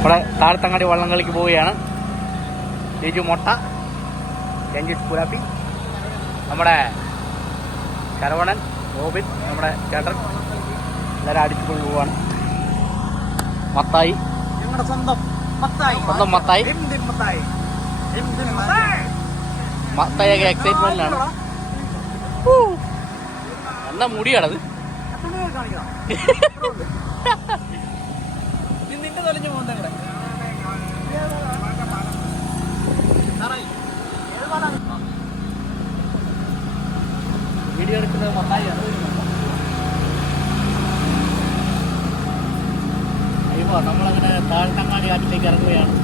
നമ്മുടെ താഴത്തങ്ങാടി വള്ളംകളിക്ക് പോവുകയാണ്. ലിജു മൊട്ട രഞ്ജിത്ത് പുലാപ്പി നമ്മുടെ ശരവണൻ ഗോപിൻ നമ്മുടെ ചേട്ടൻ എല്ലാവരും അടിച്ചു കൊണ്ട് പോവാണ് മത്തായി. ഞങ്ങളുടെ സ്വന്തം മത്തായി. സ്വന്തം മത്തായി. ഒക്കെ മത്തായൊക്കെ എക്സൈറ്റ്മെന്റിലാണ് എന്നാ മുടിയാണത്? കാണിക്കണം. തൊലിഞ്ഞു പോകുന്ന കൂടെ വീഡിയോ എടുക്കുന്നത് മത്തായിയാണ് അയ്യോ നമ്മളങ്ങനെ താഴ്ത്തങ്ങാടി ആറ്റിലേക്ക് ഇറങ്ങുകയാണ്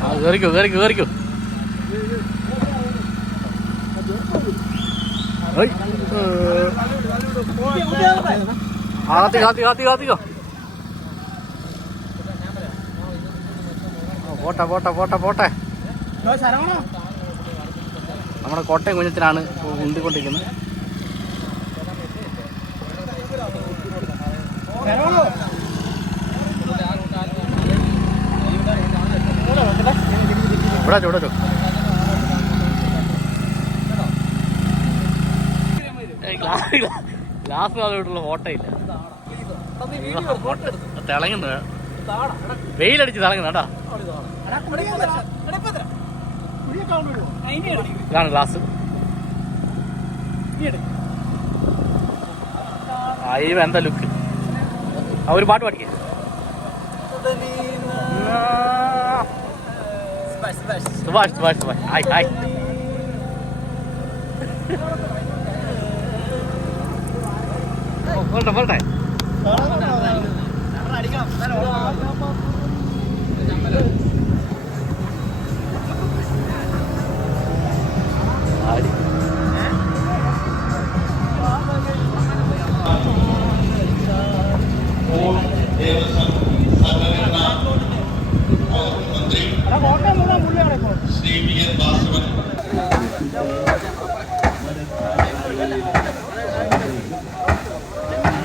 ആ കയറിക്കോ കയറിക്കോ കയറിക്കോ ഏയ്. ആ കാത്തി കാത്തി കാത്തി കാത്തിക്കോ. ആ, പോട്ടെ പോട്ടെ പോട്ടെ പോട്ടെ. ശരവണോ നമ്മുടെ കോട്ടയം കുഞ്ഞത്തിനാണ് ഉന്തിക്കൊണ്ടിരിക്കുന്നത്. ശരവണോ? ഇവിടെ ഗ്ലാ- ഗ്ലാസ് മാത്രമായിട്ടുള്ള ഫോട്ടോ ഇല്ല. തിളങ്ങുന്നു വെയിലടിച്ച് തിളങ്ങുന്നു ഇതാണ് ഗ്ലാസ്. അയ്യോ എന്താ ലുക്ക്? ആ ഒരു പാട്ട് പാടിക്കേ സുഭാഷ് давай, давай. Ай, ай. പോട്ടെ പോട്ടെ ആടി.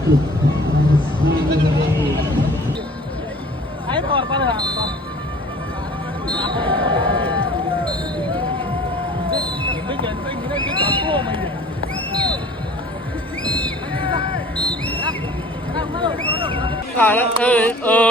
ขาแล้วเออเออ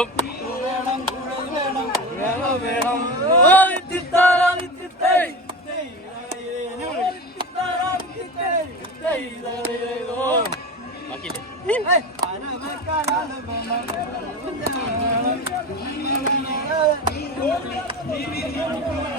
নির্মম